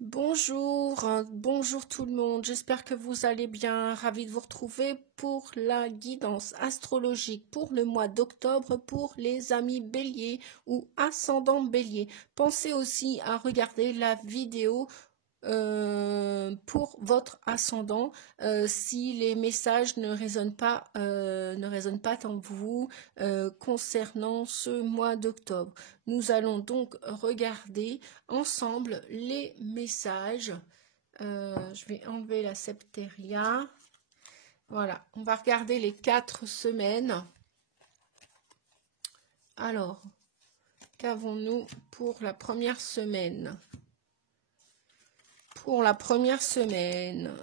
Bonjour, bonjour tout le monde, j'espère que vous allez bien, ravi de vous retrouver pour la guidance astrologique pour le mois d'octobre pour les amis béliers ou ascendant bélier. Pensez aussi à regarder la vidéo pour votre ascendant si les messages ne résonnent pas en vous concernant ce mois d'octobre. Nous allons donc regarder ensemble les messages. Je vais enlever la septéria. Voilà, on va regarder les 4 semaines. Alors, qu'avons-nous pour la première semaine? Pour la première semaine,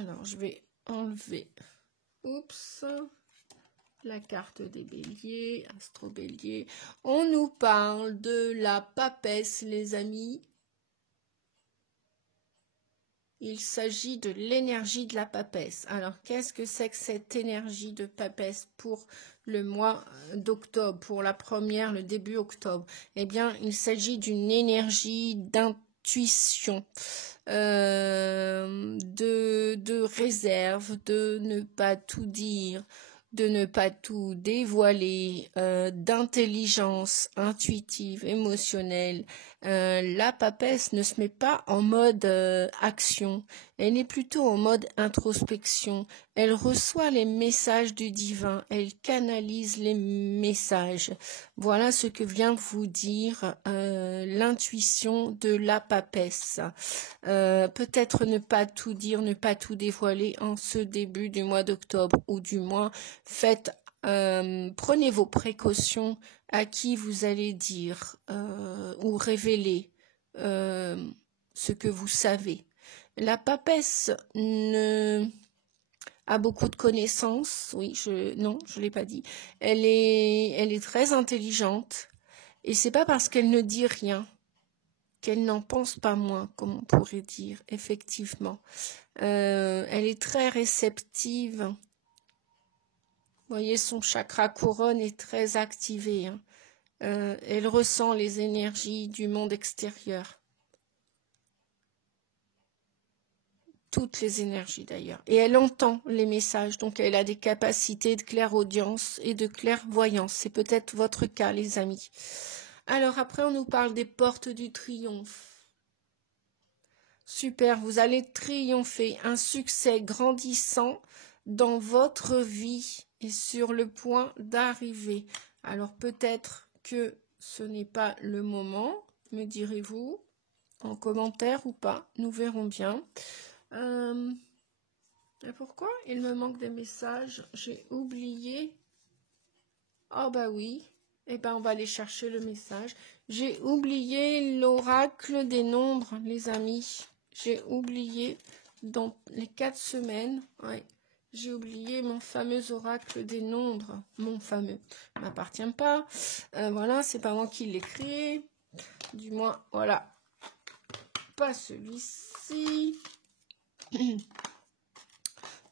alors je vais enlever, la carte des béliers, astro-bélier. On nous parle de la papesse, les amis. Il s'agit de l'énergie de la papesse. Alors, qu'est-ce que c'est que cette énergie de papesse pour le mois d'octobre, pour la première, le début octobre? Eh bien, il s'agit d'une énergie d'intuition, de réserve, de ne pas tout dire, de ne pas tout dévoiler, d'intelligence intuitive, émotionnelle. La papesse ne se met pas en mode action, elle est plutôt en mode introspection. Elle reçoit les messages du divin, elle canalise les messages. Voilà ce que vient vous dire l'intuition de la papesse. Peut-être ne pas tout dire, ne pas tout dévoiler en ce début du mois d'octobre, ou du moins prenez vos précautions à qui vous allez dire ou révéler ce que vous savez. La papesse a beaucoup de connaissances, oui, non, je l'ai pas dit. Elle est très intelligente, et c'est pas parce qu'elle ne dit rien qu'elle n'en pense pas moins, comme on pourrait dire, effectivement. Elle est très réceptive. Vous voyez, son chakra couronne est très activé. Hein. Elle ressent les énergies du monde extérieur. Toutes les énergies d'ailleurs. Et elle entend les messages, donc elle a des capacités de clairaudience et de clairvoyance. C'est peut-être votre cas, les amis. Alors après, on nous parle des portes du triomphe. Super, vous allez triompher, un succès grandissant dans votre vie est sur le point d'arriver. Alors peut-être que ce n'est pas le moment, me direz-vous, en commentaire ou pas, nous verrons bien. Pourquoi il me manque des messages? J'ai oublié. Oh bah oui, eh ben on va aller chercher le message. J'ai oublié l'oracle des nombres, les amis. J'ai oublié dans les 4 semaines, ouais, j'ai oublié mon fameux oracle des nombres. Mon fameux, m'appartient pas. Voilà, c'est pas moi qui l'ai créé. Du moins, voilà, pas celui-ci.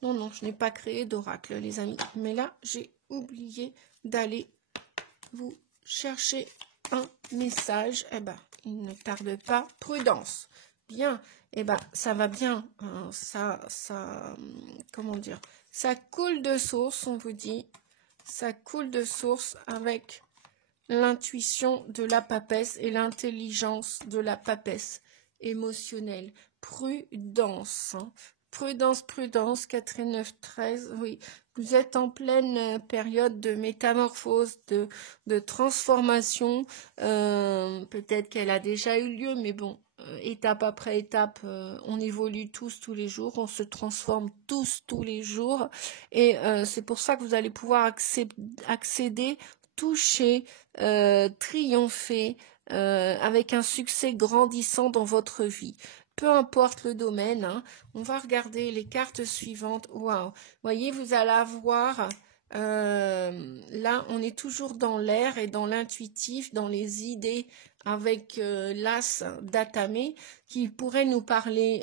Non, je n'ai pas créé d'oracle, les amis. Mais là, j'ai oublié d'aller vous chercher un message. Eh ben, il ne tarde pas. Prudence. Bien. Eh ben, ça va bien. Comment dire? Ça coule de source, on vous dit. Ça coule de source avec l'intuition de la papesse et l'intelligence de la papesse émotionnelle. Prudence. Hein. Prudence, 4 et 9, 13, oui, vous êtes en pleine période de métamorphose, de transformation, peut-être qu'elle a déjà eu lieu, mais bon, étape après étape, on évolue tous les jours, on se transforme tous les jours, et c'est pour ça que vous allez pouvoir accéder, toucher, triompher, avec un succès grandissant dans votre vie. Peu importe le domaine, hein, on va regarder les cartes suivantes. Waouh, voyez, vous allez avoir, là, on est toujours dans l'air et dans l'intuitif, dans les idées, avec l'as d'Atamé, qui pourrait nous parler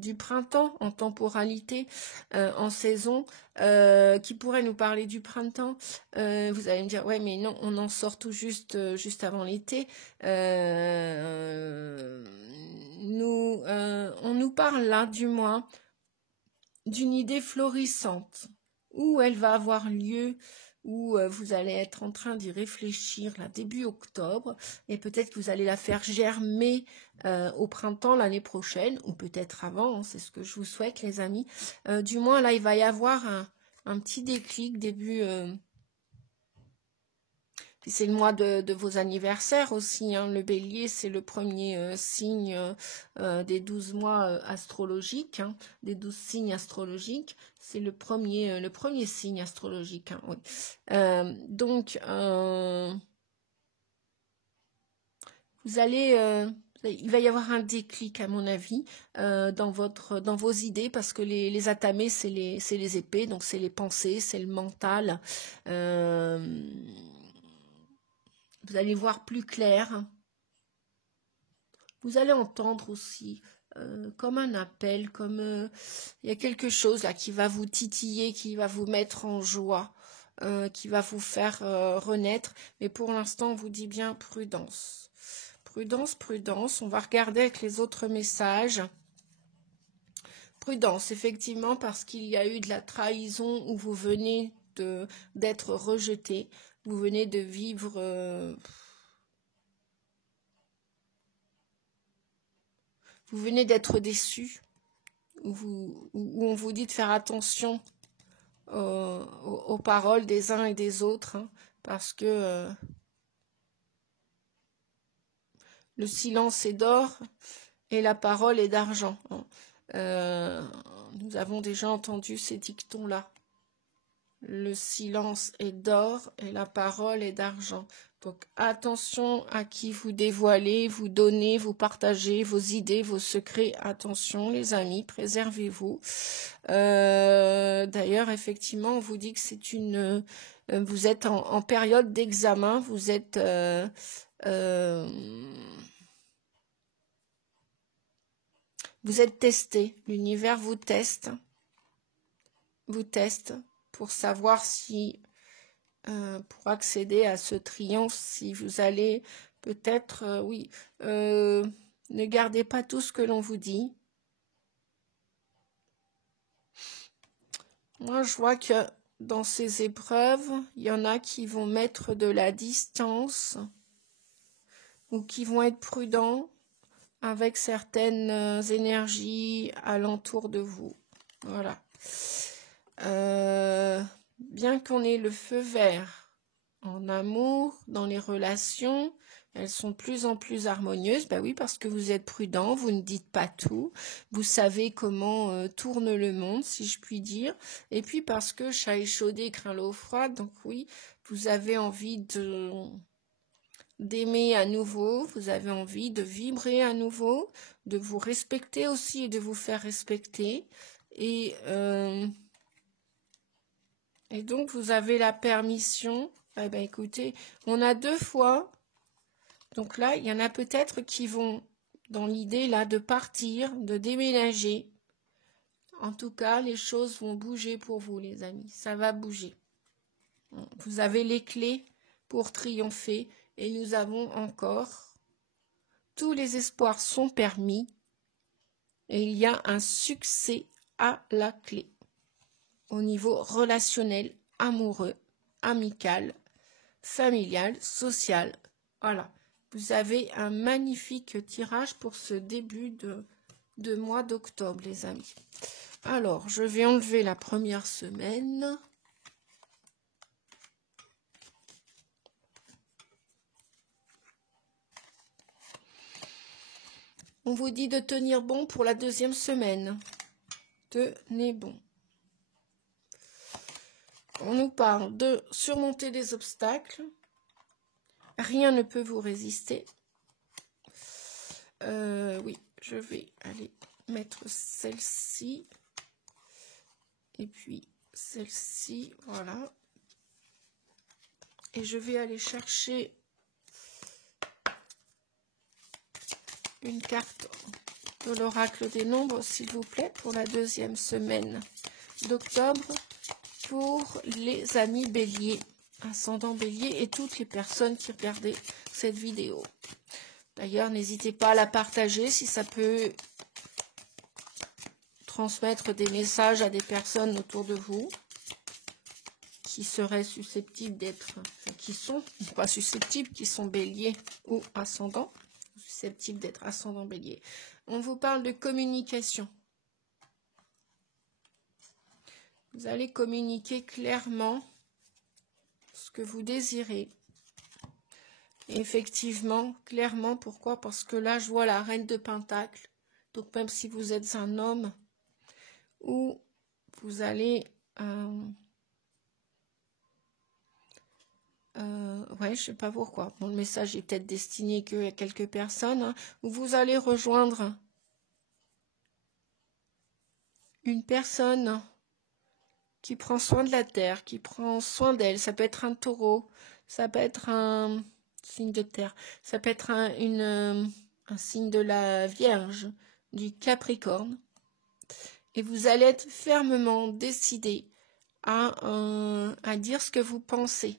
du printemps en temporalité, en saison, qui pourrait nous parler du printemps. Vous allez me dire, ouais, mais non, on en sort tout juste, juste avant l'été. On nous parle là, du moins, d'une idée florissante, où elle va avoir lieu, où vous allez être en train d'y réfléchir là, début octobre, et peut-être que vous allez la faire germer au printemps l'année prochaine, ou peut-être avant, hein, c'est ce que je vous souhaite les amis. Du moins là, il va y avoir un petit déclic début... Puis c'est le mois de vos anniversaires aussi, hein. Le bélier, c'est le premier signe des 12 mois astrologiques, hein, des 12 signes astrologiques. C'est le premier signe astrologique. Hein, oui. Donc, vous allez... il va y avoir un déclic, à mon avis, dans vos idées, parce que les atamés, c'est les épées, donc c'est les pensées, c'est le mental. Vous allez voir plus clair. Vous allez entendre aussi comme un appel, comme il y a quelque chose là qui va vous titiller, qui va vous mettre en joie, qui va vous faire renaître. Mais pour l'instant, on vous dit bien prudence. Prudence, prudence. On va regarder avec les autres messages. Prudence, effectivement, parce qu'il y a eu de la trahison où vous venez d'être rejeté. Vous venez de vivre... vous venez d'être déçu, où on vous dit de faire attention aux paroles des uns et des autres, hein, parce que le silence est d'or et la parole est d'argent. Hein. Nous avons déjà entendu ces dictons-là. Le silence est d'or et la parole est d'argent. Donc attention à qui vous dévoilez, vous donnez, vous partagez vos idées, vos secrets. Attention les amis, préservez-vous. D'ailleurs, effectivement, on vous dit que c'est vous êtes en période d'examen, vous êtes... vous êtes testé, l'univers vous teste pour savoir si, pour accéder à ce triomphe, si vous allez peut-être, ne gardez pas tout ce que l'on vous dit. Moi, je vois que dans ces épreuves, il y en a qui vont mettre de la distance ou qui vont être prudents avec certaines énergies alentour de vous. Voilà. Bien qu'on ait le feu vert en amour, dans les relations, elles sont de plus en plus harmonieuses. Ben oui, parce que vous êtes prudent, vous ne dites pas tout, vous savez comment tourne le monde, si je puis dire. Et puis parce que chat échaudé craint l'eau froide, donc oui, vous avez envie d'aimer à nouveau, vous avez envie de vibrer à nouveau, de vous respecter aussi et de vous faire respecter. Et donc, vous avez la permission. Eh ben, écoutez, on a 2 fois. Donc là, il y en a peut-être qui vont dans l'idée là de partir, de déménager. En tout cas, les choses vont bouger pour vous, les amis. Ça va bouger. Vous avez les clés pour triompher. Et nous avons encore. Tous les espoirs sont permis. Et il y a un succès à la clé. Au niveau relationnel, amoureux, amical, familial, social. Voilà. Vous avez un magnifique tirage pour ce début de mois d'octobre, les amis. Alors, je vais enlever la première semaine. On vous dit de tenir bon pour la 2e semaine. Tenez bon. On nous parle de surmonter des obstacles. Rien ne peut vous résister. Oui, je vais aller mettre celle-ci. Et puis celle-ci, voilà. Et je vais aller chercher une carte de l'oracle des nombres, s'il vous plaît, pour la deuxième semaine d'octobre, pour les amis béliers, ascendant bélier et toutes les personnes qui regardaient cette vidéo. D'ailleurs, n'hésitez pas à la partager si ça peut transmettre des messages à des personnes autour de vous qui seraient susceptibles d'être, qui sont, pas susceptibles, qui sont béliers ou ascendants, susceptibles d'être ascendant bélier. On vous parle de communication. Vous allez communiquer clairement ce que vous désirez. Et effectivement, clairement, pourquoi? Parce que là, je vois la reine de Pentacles. Donc, même si vous êtes un homme, ou vous allez... ouais, je sais pas pourquoi. Bon, le message est peut-être destiné qu'à quelques personnes. Hein, où vous allez rejoindre une personne qui prend soin de la terre, qui prend soin d'elle. Ça peut être un taureau, ça peut être un signe de terre, ça peut être un signe de la Vierge, du Capricorne. Et vous allez être fermement décidé à dire ce que vous pensez.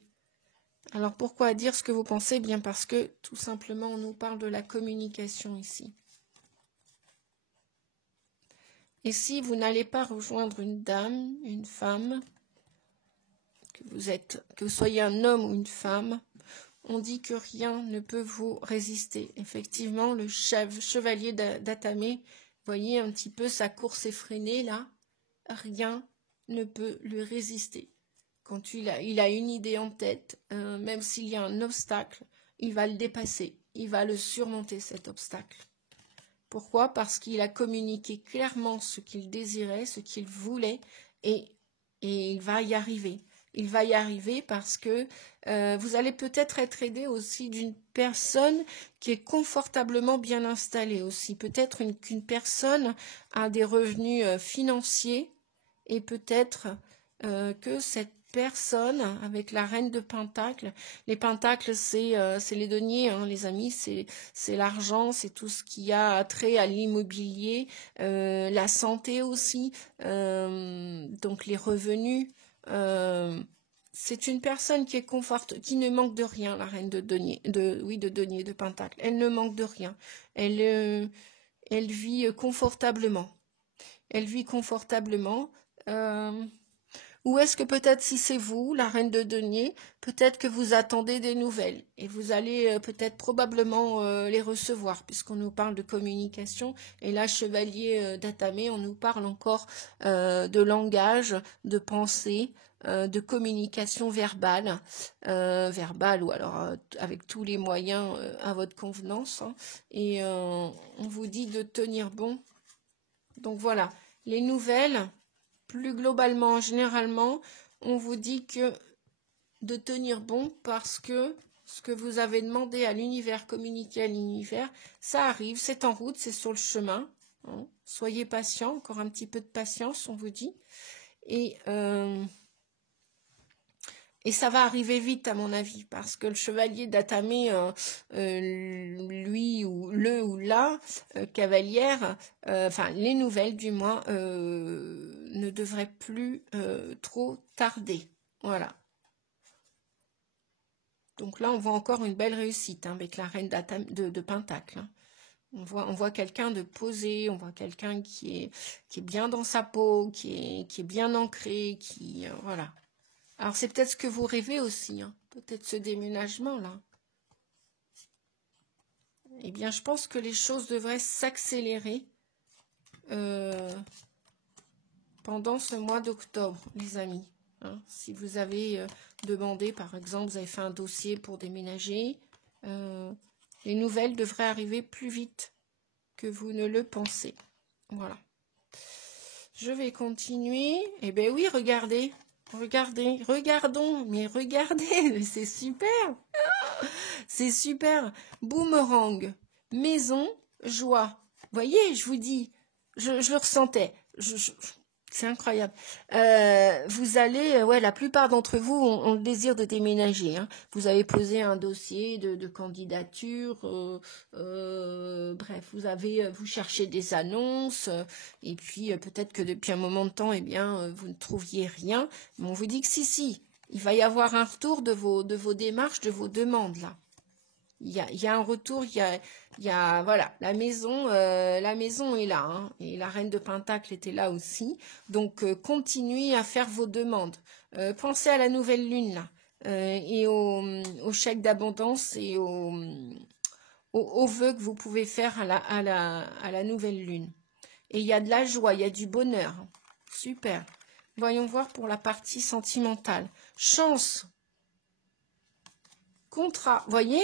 Alors pourquoi dire ce que vous pensez? Bien parce que tout simplement on nous parle de la communication ici. Et si vous n'allez pas rejoindre une dame, une femme, que vous soyez un homme ou une femme, on dit que rien ne peut vous résister. Effectivement, le chevalier d'Atamé, voyez un petit peu sa course effrénée là, rien ne peut lui résister. Quand il a une idée en tête, même s'il y a un obstacle, il va le dépasser, il va le surmonter cet obstacle. Pourquoi? Parce qu'il a communiqué clairement ce qu'il désirait, ce qu'il voulait, et il va y arriver. Il va y arriver parce que vous allez peut-être être aidé aussi d'une personne qui est confortablement bien installée aussi. Peut-être qu'une personne a des revenus financiers et peut-être que cette personne avec la reine de Pentacles. Les Pentacles, c'est les deniers, hein, les amis, c'est l'argent, c'est tout ce qui a trait à l'immobilier, la santé aussi, donc les revenus. C'est une personne qui est qui ne manque de rien, la reine de denier, de Pentacles. Elle ne manque de rien. Elle vit confortablement. Elle vit confortablement. Ou est-ce que peut-être si c'est vous, la reine de denier, peut-être que vous attendez des nouvelles et vous allez peut-être probablement les recevoir puisqu'on nous parle de communication et là, chevalier d'Atamé, on nous parle encore de langage, de pensée, de communication verbale, ou alors avec tous les moyens à votre convenance. Hein, et on vous dit de tenir bon. Donc voilà, les nouvelles... Plus globalement, généralement, on vous dit que de tenir bon parce que ce que vous avez demandé à l'univers, communiqué à l'univers, ça arrive, c'est en route, c'est sur le chemin. Hein. Soyez patient, encore un petit peu de patience, on vous dit. Et ça va arriver vite, à mon avis, parce que le chevalier d'Atamé, lui ou la cavalière, enfin les nouvelles du moins, ne devraient plus trop tarder. Voilà. Donc là, on voit encore une belle réussite hein, avec la reine de Pentacles. Hein. On voit quelqu'un de posé, on voit quelqu'un qui est bien dans sa peau, qui est bien ancré, voilà. Alors, c'est peut-être ce que vous rêvez aussi, hein. Peut-être ce déménagement-là. Eh bien, je pense que les choses devraient s'accélérer pendant ce mois d'octobre, les amis. Hein. Si vous avez demandé, par exemple, vous avez fait un dossier pour déménager, les nouvelles devraient arriver plus vite que vous ne le pensez. Voilà. Je vais continuer. Eh bien oui, regardez. Regardons, mais regardez, c'est super, c'est super. Boomerang, maison, joie. Voyez, je vous dis, je le ressentais, c'est incroyable. Vous allez, ouais, la plupart d'entre vous ont le désir de déménager. Hein. Vous avez posé un dossier de candidature bref, vous cherchez des annonces, et puis peut-être que depuis un moment de temps, eh bien, vous ne trouviez rien. Mais on vous dit que si, il va y avoir un retour de vos démarches, de vos demandes, là. Il y a un retour, voilà, la maison est là, hein, et la reine de Pentacle était là aussi. Donc, continuez à faire vos demandes. Pensez à la nouvelle lune, là, et au chèque d'abondance et aux vœux que vous pouvez faire à la nouvelle lune. Et il y a de la joie, il y a du bonheur. Super. Voyons voir pour la partie sentimentale. Chance. Contrat. Voyez ?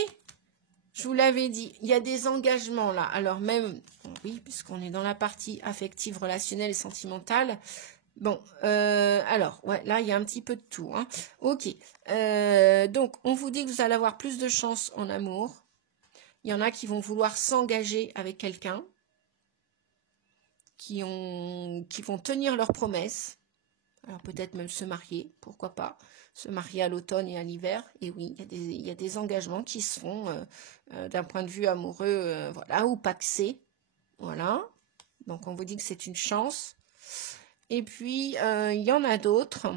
Je vous l'avais dit, il y a des engagements là. Alors même, oui, puisqu'on est dans la partie affective, relationnelle et sentimentale. Bon, alors, ouais, là, il y a un petit peu de tout. Hein. Ok. Donc, on vous dit que vous allez avoir plus de chance en amour. Il y en a qui vont vouloir s'engager avec quelqu'un, qui vont tenir leurs promesses. Alors, peut-être même se marier, pourquoi pas. Se marier à l'automne et à l'hiver. Et oui, il y a des engagements qui se font d'un point de vue amoureux, voilà, ou pacsé. Voilà. Donc, on vous dit que c'est une chance. Et puis, il y en a d'autres.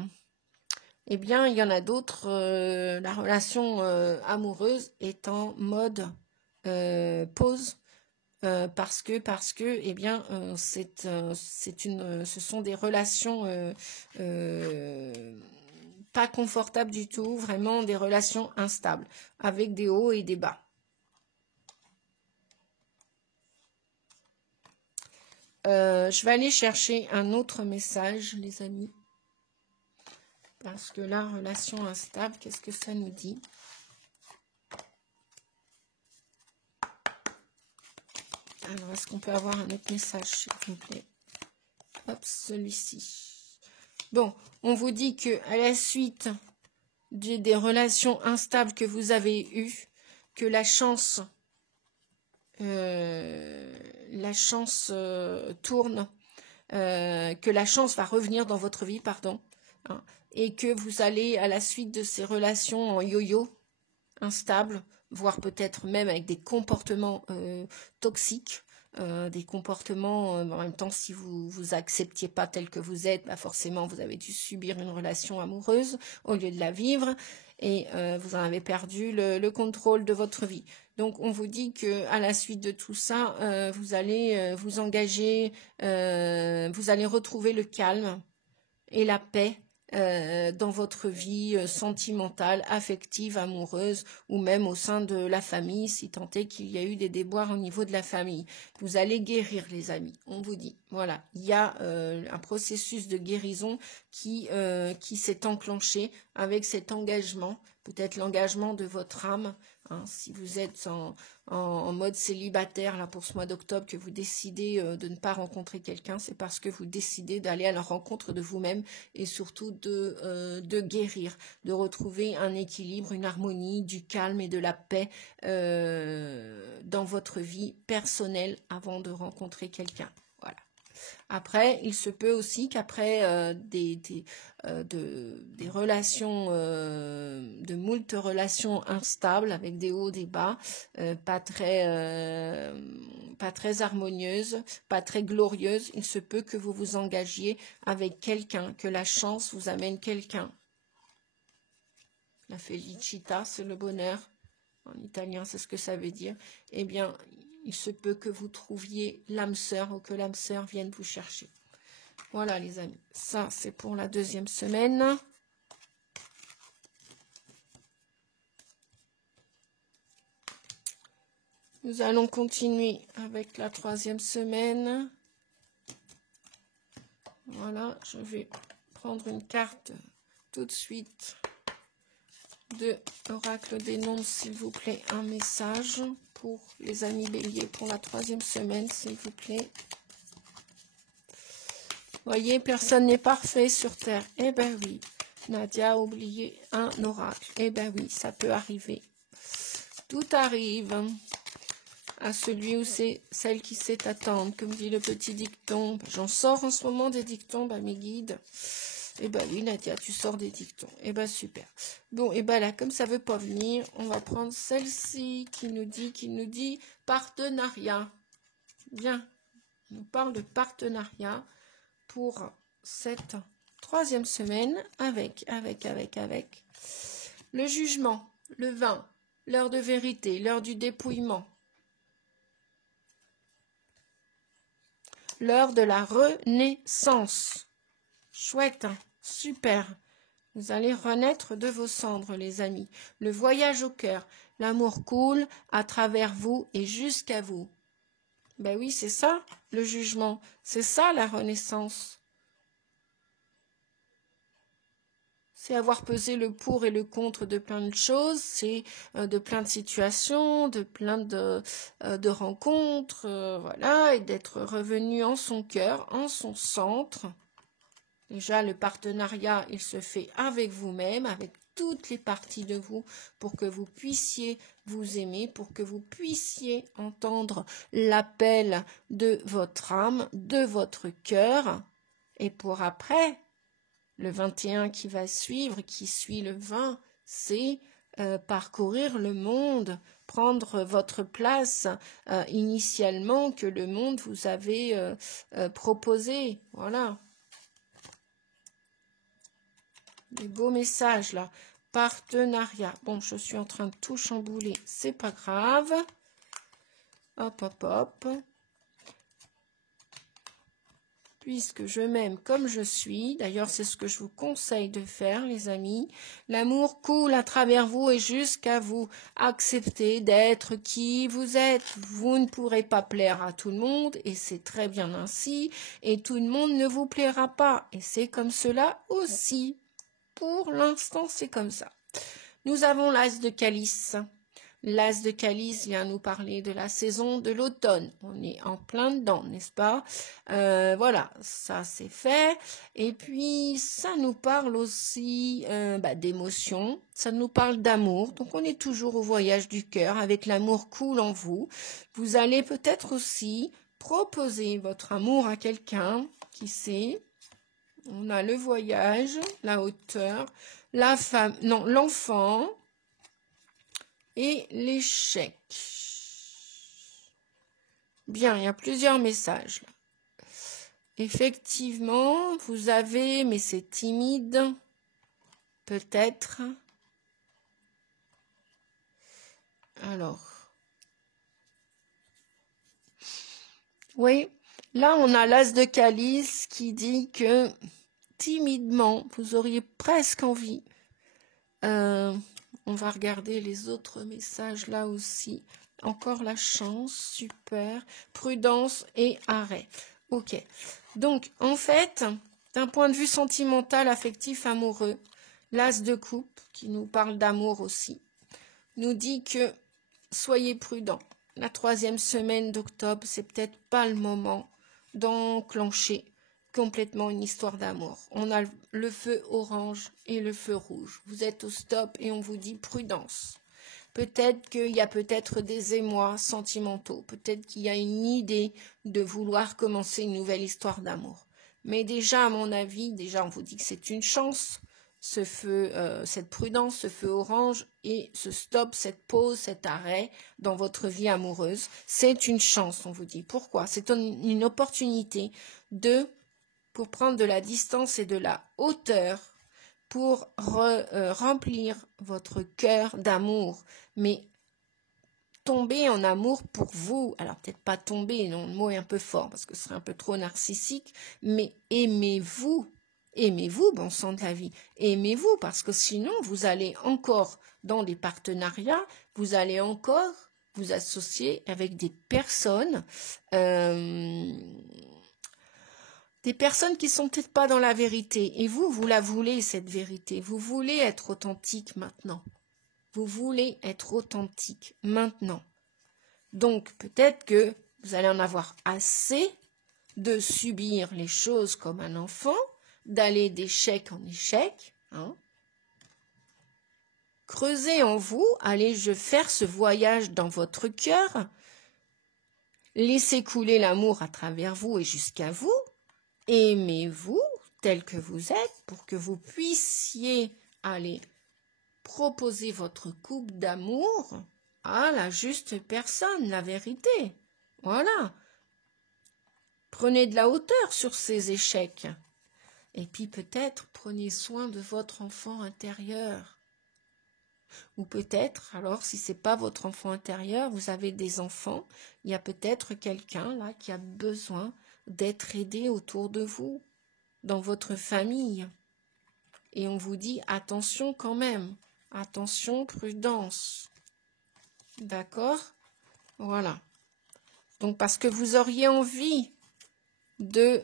Eh bien, il y en a d'autres. La relation amoureuse est en mode pause. Parce que, eh bien, ce sont des relations pas confortables du tout, vraiment des relations instables, avec des hauts et des bas. Je vais aller chercher un autre message, les amis. Parce que la relation instable, qu'est-ce que ça nous dit ? Alors, est-ce qu'on peut avoir un autre message, s'il vous plaît ? Hop, celui-ci. Bon, on vous dit que à la suite des relations instables que vous avez eues, que la chance tourne, que la chance va revenir dans votre vie, pardon, hein, et que vous allez, à la suite de ces relations en yo-yo, instables, voire peut-être même avec des comportements toxiques, des comportements, en même temps, si vous acceptiez pas tel que vous êtes, bah forcément, vous avez dû subir une relation amoureuse au lieu de la vivre, et vous en avez perdu le contrôle de votre vie. Donc, on vous dit que à la suite de tout ça, vous allez vous engager, vous allez retrouver le calme et la paix dans votre vie sentimentale, affective, amoureuse, ou même au sein de la famille, si tant est qu'il y a eu des déboires au niveau de la famille. Vous allez guérir, les amis, on vous dit. Voilà, il y a un processus de guérison qui s'est enclenché avec cet engagement, peut-être l'engagement de votre âme. Hein, si vous êtes en mode célibataire là pour ce mois d'octobre, que vous décidez de ne pas rencontrer quelqu'un, c'est parce que vous décidez d'aller à la rencontre de vous-même et surtout de guérir, de retrouver un équilibre, une harmonie, du calme et de la paix dans votre vie personnelle avant de rencontrer quelqu'un. Voilà. Après, il se peut aussi qu'après des relations, de moult relations instables avec des hauts, des bas, pas très harmonieuses, pas très glorieuses, il se peut que vous vous engagiez avec quelqu'un, que la chance vous amène quelqu'un. La felicità, c'est le bonheur. En italien, c'est ce que ça veut dire. Eh bien, il se peut que vous trouviez l'âme sœur ou que l'âme sœur vienne vous chercher. Voilà, les amis. Ça, c'est pour la deuxième semaine. Nous allons continuer avec la troisième semaine. Voilà, je vais prendre une carte tout de suite de l'oracle des Nondes, s'il vous plaît, un message pour les amis béliers pour la troisième semaine, s'il vous plaît. Voyez, personne n'est parfait sur Terre. Eh ben oui, Nadia a oublié un oracle. Eh ben oui, ça peut arriver. Tout arrive à celui ou c'est celle qui sait attendre, comme dit le petit dicton. J'en sors en ce moment des dictons, mes guides. Eh ben oui, Nadia, tu sors des dictons. Eh ben super. Bon, et ben là, comme ça veut pas venir, on va prendre celle-ci qui nous dit partenariat. Bien, on nous parle de partenariat pour cette 3e semaine avec le jugement, le 20, l'heure de vérité, l'heure du dépouillement, l'heure de la renaissance. Chouette, hein, super. Vous allez renaître de vos cendres, les amis. Le voyage au cœur, l'amour coule à travers vous et jusqu'à vous. Ben oui, c'est ça, le jugement. C'est ça, la renaissance. C'est avoir pesé le pour et le contre de plein de choses, c'est de plein de situations, de plein de rencontres, voilà, et d'être revenu en son cœur, en son centre. Déjà, le partenariat, il se fait avec vous-même, avec toutes les parties de vous, pour que vous puissiez vous aimer, pour que vous puissiez entendre l'appel de votre âme, de votre cœur, et pour après, le 21 qui va suivre, qui suit le 20, c'est parcourir le monde, prendre votre place initialement que le monde vous avait proposé. Voilà. Des beaux messages là. Partenariat. Bon, je suis en train de tout chambouler, c'est pas grave. Hop, hop, hop. Puisque je m'aime comme je suis, d'ailleurs c'est ce que je vous conseille de faire les amis, l'amour coule à travers vous et jusqu'à vous. Acceptez d'être qui vous êtes. Vous ne pourrez pas plaire à tout le monde et c'est très bien ainsi, et tout le monde ne vous plaira pas et c'est comme cela aussi. Pour l'instant, c'est comme ça. Nous avons l'as de calice. L'as de calice vient nous parler de la saison de l'automne. On est en plein dedans, n'est-ce pas? Voilà, ça c'est fait. Et puis, ça nous parle aussi d'émotion. Ça nous parle d'amour. Donc, on est toujours au voyage du cœur avec l'amour coule en vous. Vous allez peut-être aussi proposer votre amour à quelqu'un, qui sait. On a le voyage, la hauteur, la femme, non, l'enfant et l'échec. Bien, il y a plusieurs messages là. Effectivement, vous avez, mais c'est timide, peut-être. Alors, oui. Là, on a l'as de calice qui dit que timidement, vous auriez presque envie. On va regarder les autres messages là aussi. Encore la chance, super. Prudence et arrêt. Ok. Donc, en fait, d'un point de vue sentimental, affectif, amoureux, l'as de coupe, qui nous parle d'amour aussi, nous dit que soyez prudents. La 3e semaine d'octobre, c'est peut-être pas le moment d'enclencher complètement une histoire d'amour. On a le feu orange et le feu rouge. Vous êtes au stop et on vous dit prudence. Peut-être qu'il y a peut-être des émois sentimentaux. Peut-être qu'il y a une idée de vouloir commencer une nouvelle histoire d'amour. Mais déjà, à mon avis, déjà on vous dit que c'est une chance. Ce feu, cette prudence, ce feu orange et ce stop, cette pause, cet arrêt dans votre vie amoureuse, c'est une chance, on vous dit. Pourquoi? C'est une opportunité pour prendre de la distance et de la hauteur, pour remplir votre cœur d'amour, mais tomber en amour pour vous. Alors peut-être pas tomber, non, le mot est un peu fort parce que ce serait un peu trop narcissique, mais aimez-vous. Aimez-vous, bon sang de la vie. Aimez-vous, parce que sinon, vous allez encore dans des partenariats, vous allez encore vous associer avec des personnes qui sont peut-être pas dans la vérité. Et vous la voulez, cette vérité. Vous voulez être authentique maintenant. Vous voulez être authentique maintenant. Donc, peut-être que vous allez en avoir assez de subir les choses comme un enfant, d'aller d'échec en échec. Creusez en vous, allez faire ce voyage dans votre cœur. Laissez couler l'amour à travers vous et jusqu'à vous. Aimez-vous tel que vous êtes pour que vous puissiez aller proposer votre coupe d'amour à la juste personne, la vérité. Voilà. Prenez de la hauteur sur ces échecs. Et puis peut-être prenez soin de votre enfant intérieur. Ou peut-être, alors si ce n'est pas votre enfant intérieur, vous avez des enfants, il y a peut-être quelqu'un là qui a besoin d'être aidé autour de vous, dans votre famille. Et on vous dit attention quand même, attention, prudence. D'accord? Voilà. Donc parce que vous auriez envie de,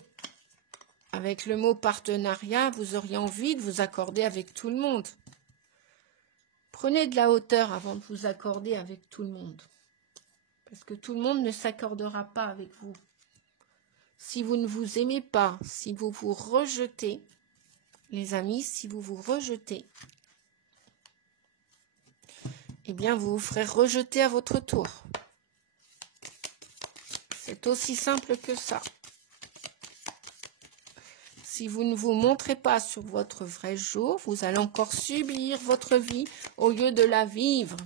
avec le mot partenariat, vous auriez envie de vous accorder avec tout le monde. Prenez de la hauteur avant de vous accorder avec tout le monde. Parce que tout le monde ne s'accordera pas avec vous. Si vous ne vous aimez pas, si vous vous rejetez, les amis, si vous vous rejetez, eh bien vous vous ferez rejeter à votre tour. C'est aussi simple que ça. Si vous ne vous montrez pas sur votre vrai jour, vous allez encore subir votre vie au lieu de la vivre.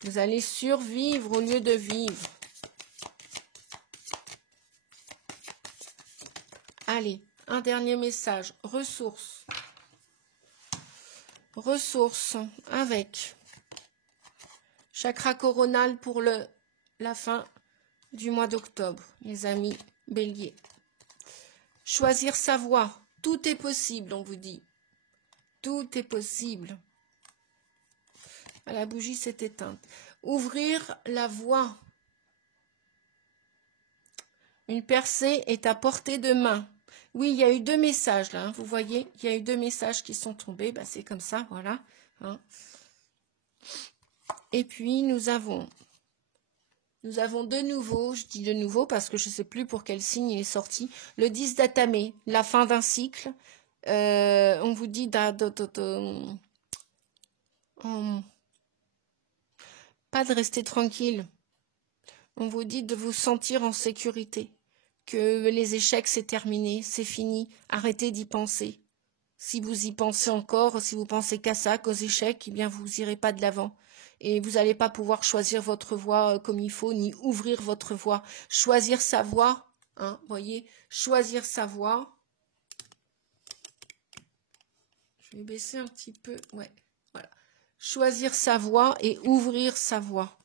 Vous allez survivre au lieu de vivre. Allez, un dernier message. Ressources. Ressources avec chakra coronal pour la fin du mois d'octobre, les amis Bélier. Choisir sa voie. Tout est possible, on vous dit. Tout est possible. La bougie s'est éteinte. Ouvrir la voie. Une percée est à portée de main. Oui, il y a eu 2 messages là, hein, vous voyez, il y a eu 2 messages qui sont tombés, bah, c'est comme ça, voilà. Hein. Et puis nous avons de nouveau, je dis de nouveau parce que je ne sais plus pour quel signe il est sorti, le 10 d'Atamé, la fin d'un cycle. On vous dit pas de rester tranquille. On vous dit de vous sentir en sécurité, que les échecs c'est terminé, c'est fini, arrêtez d'y penser. Si vous y pensez encore, si vous pensez qu'à ça, qu'aux échecs, eh bien vous n'irez pas de l'avant. Et vous n'allez pas pouvoir choisir votre voie comme il faut, ni ouvrir votre voie. Choisir sa voie, hein, voyez, choisir sa voie. Je vais baisser un petit peu, ouais, voilà. Choisir sa voie et ouvrir sa voie.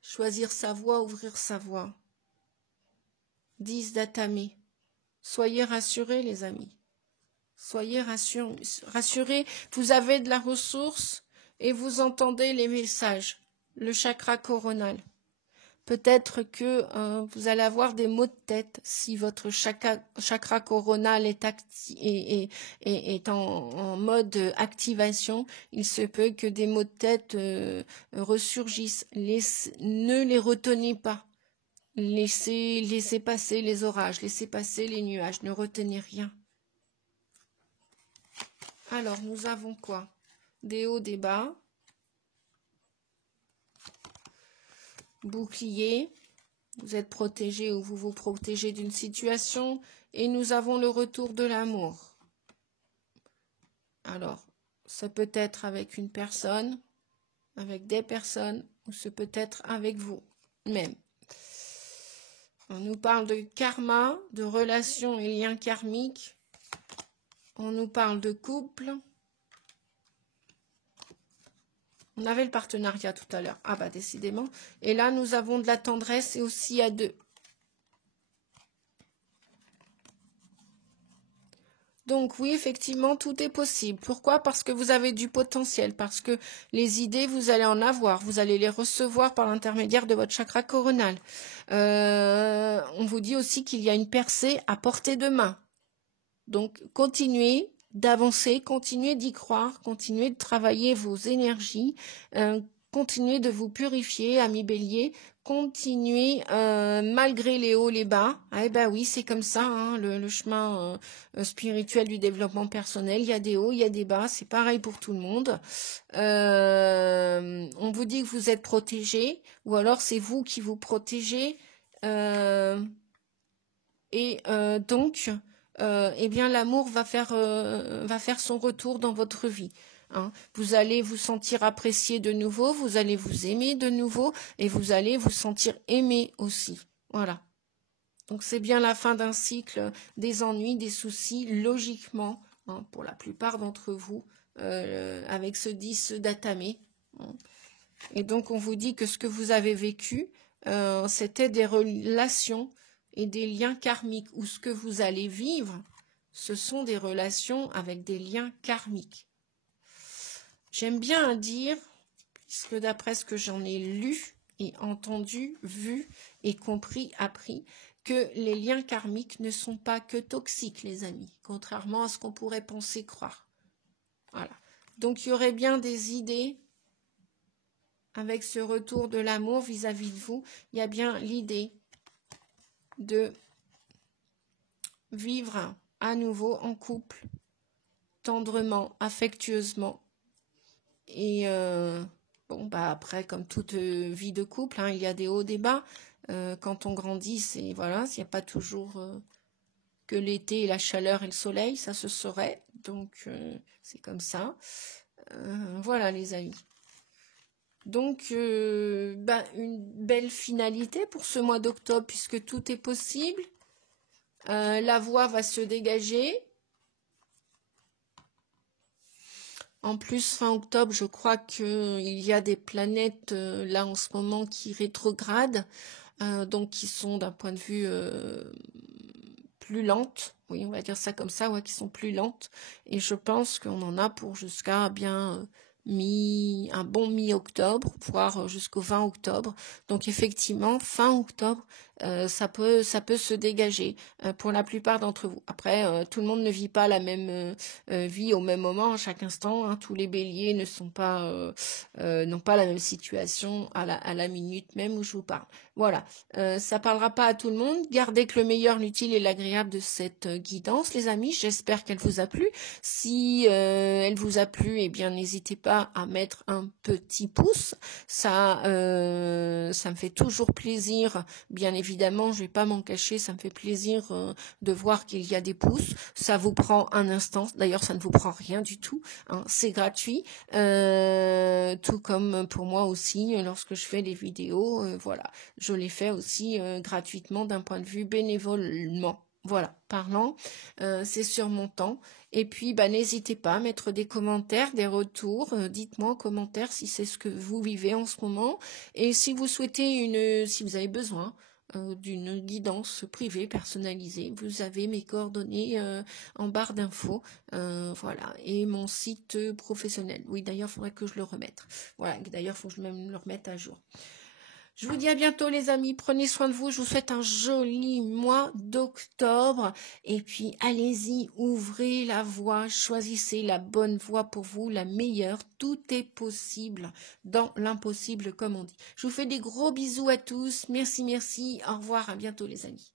Choisir sa voie, ouvrir sa voie. 10 d'Atamé. Soyez rassurés, les amis. Soyez rassurés, vous avez de la ressource et vous entendez les messages, le chakra coronal. Peut-être que vous allez avoir des maux de tête si votre chakra coronal est en mode activation. Il se peut que des maux de tête ressurgissent. Ne les retenez pas. Laissez passer les orages, laissez passer les nuages, ne retenez rien. Alors, nous avons quoi? Des hauts, des bas. Bouclier. Vous êtes protégé ou vous vous protégez d'une situation. Et nous avons le retour de l'amour. Alors, ça peut être avec une personne, avec des personnes, ou ça peut être avec vous même. On nous parle de karma, de relations et liens karmiques. On nous parle de couple. On avait le partenariat tout à l'heure. Ah bah décidément. Et là, nous avons de la tendresse et aussi à 2. Donc oui, effectivement, tout est possible. Pourquoi? Parce que vous avez du potentiel. Parce que les idées, vous allez en avoir. Vous allez les recevoir par l'intermédiaire de votre chakra coronal. On vous dit aussi qu'il y a une percée à portée de main. Donc, continuez d'avancer, continuez d'y croire, continuez de travailler vos énergies, continuez de vous purifier, amis béliers, continuez malgré les hauts, les bas. Eh ben oui, c'est comme ça, hein, le chemin spirituel du développement personnel. Il y a des hauts, il y a des bas, c'est pareil pour tout le monde. On vous dit que vous êtes protégés, ou alors c'est vous qui vous protégez. Donc... eh bien l'amour va faire son retour dans votre vie. hein. Vous allez vous sentir apprécié de nouveau, vous allez vous aimer de nouveau et vous allez vous sentir aimé aussi. Voilà. Donc c'est bien la fin d'un cycle des ennuis, des soucis, logiquement, hein, pour la plupart d'entre vous, avec ce 10 d'Atamé. Hein. Et donc on vous dit que ce que vous avez vécu, c'était des relations et des liens karmiques, ou ce que vous allez vivre, ce sont des relations avec des liens karmiques. J'aime bien dire, puisque d'après ce que j'en ai lu et entendu, vu et compris, appris, que les liens karmiques ne sont pas que toxiques, les amis, contrairement à ce qu'on pourrait penser croire. Voilà. Donc il y aurait bien des idées avec ce retour de l'amour vis-à-vis de vous. Il y a bien l'idée de vivre à nouveau en couple, tendrement, affectueusement. Et bon, bah après, comme toute vie de couple, hein, il y a des hauts, des bas. Quand on grandit, c'est voilà, il n'y a pas toujours que l'été et la chaleur et le soleil, ça se saurait. Donc c'est comme ça. Voilà les amis. Donc une belle finalité pour ce mois d'octobre puisque tout est possible. La voie va se dégager. En plus, fin octobre, je crois qu'il y a des planètes là en ce moment qui rétrogradent, donc qui sont d'un point de vue plus lentes. Oui, on va dire ça comme ça, ouais, qui sont plus lentes. Et je pense qu'on en a pour jusqu'à bien un bon mi-octobre, voire jusqu'au 20 octobre. Donc effectivement, fin octobre, ça peut se dégager pour la plupart d'entre vous. Après, tout le monde ne vit pas la même vie au même moment, à chaque instant. Hein. Tous les béliers ne sont pas n'ont pas la même situation à la minute même où je vous parle. Voilà, ça parlera pas à tout le monde. Gardez que le meilleur, l'utile et l'agréable de cette guidance, les amis. J'espère qu'elle vous a plu. Si elle vous a plu, eh bien n'hésitez pas à mettre un petit pouce. Ça me fait toujours plaisir. Bien évidemment, je vais pas m'en cacher. Ça me fait plaisir de voir qu'il y a des pouces. Ça vous prend un instant. D'ailleurs, ça ne vous prend rien du tout. Hein. C'est gratuit. Tout comme pour moi aussi, lorsque je fais des vidéos, voilà. Je l'ai fait aussi gratuitement d'un point de vue bénévolement. Voilà, parlant, c'est sur mon temps. Et puis, n'hésitez pas à mettre des commentaires, des retours. Dites-moi en commentaire si c'est ce que vous vivez en ce moment. Et si vous souhaitez si vous avez besoin d'une guidance privée, personnalisée, vous avez mes coordonnées en barre d'infos. Voilà. Et mon site professionnel. Oui, d'ailleurs, il faudrait que je le remette. Voilà, d'ailleurs, il faut que je même le remette à jour. Je vous dis à bientôt les amis, prenez soin de vous, je vous souhaite un joli mois d'octobre et puis allez-y, ouvrez la voie, choisissez la bonne voie pour vous, la meilleure, tout est possible dans l'impossible comme on dit. Je vous fais des gros bisous à tous, merci, au revoir, à bientôt les amis.